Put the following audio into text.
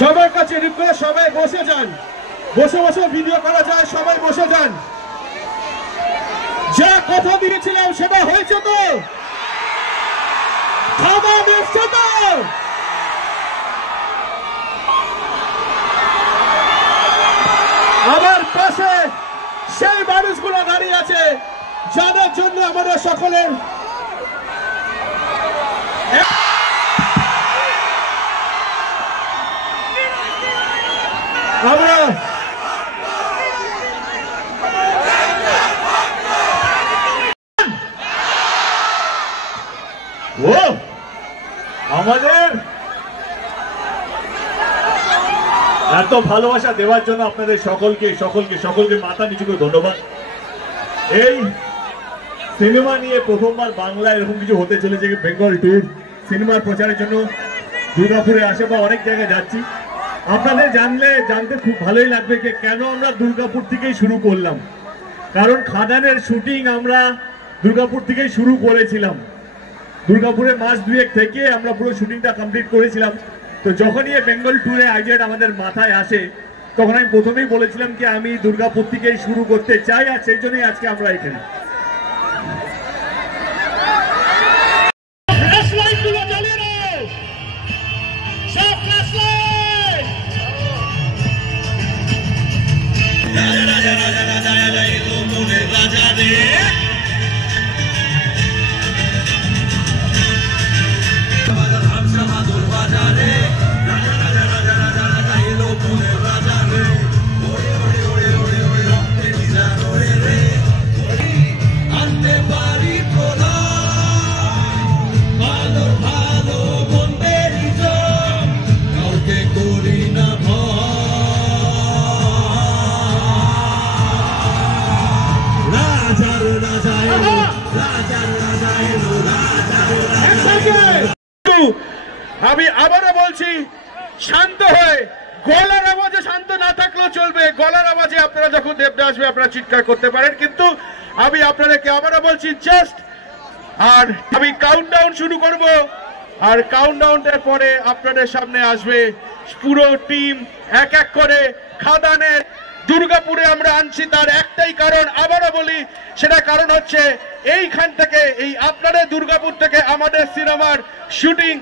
সবার কাছে রিকোয়েস্ট, সবাই বসে যান, বসে বসে ভিডিও করা যায়, সবাই বসে যান। যা কথা দিয়েছিলাম সেটা হয়েছে তো? খাবার এসছে তো? আমার পাশে সেই মানুষগুলো দাঁড়িয়ে আছে যাদের জন্য আমাদের সকলের আমরা আমাদের এত ভালোবাসা দেওয়ার জন্য আপনাদের সকলকে সকলকে সকলকে মাথা নিচু করে ধন্যবাদ। এই সিনেমা নিয়ে প্রথমবার বাংলা এরকম কিছু হতে চলেছে, বেঙ্গল ট্যুর সিনেমার প্রচারের জন্য দুর্গাপুরে আসে বা অনেক জায়গায় যাচ্ছি। আপনাদের জানতে খুব ভালোই লাগবে যে কেন আমরা দুর্গাপুর থেকেই শুরু করলাম। কারণ খাদানের শুটিং আমরা দুর্গাপুর থেকেই শুরু করেছিলাম। দুর্গাপুরে মাস দুয়েক থেকে আমরা পুরো শুটিংটা কমপ্লিট করেছিলাম। তো যখনই এই বেঙ্গল ট্যুরে আইডিয়াটা আমাদের মাথায় আসে তখন আমি প্রথমেই বলেছিলাম কি আমি দুর্গাপুর থেকেই শুরু করতে চাই, আর সেই জন্যই আজকে আমরা এখানে। আমি আবারও বলছি, শান্ত হয়ে, গলার আওয়াজে শান্ত না থাকলেও চলবে, গলার আওয়াজে আপনারা যখন দেবদা আসবে আপনারা চিৎকার করতে পারেন, কিন্তু আমি আপনাদেরকে আবারও বলছি জাস্ট, আর আমি কাউন্টডাউন শুরু করব, আর কাউন্টডাউনের পরে আপনাদের সামনে আসবে পুরো টিম এক এক করে। খাদানের দুর্গাপুরে আমরা আনছি তার একটাই কারণ, আবারও বলি, সেটা কারণ হচ্ছে এইখান থেকে, এই আপনাদের দুর্গাপুর থেকে আমাদের সিনেমার শুটিং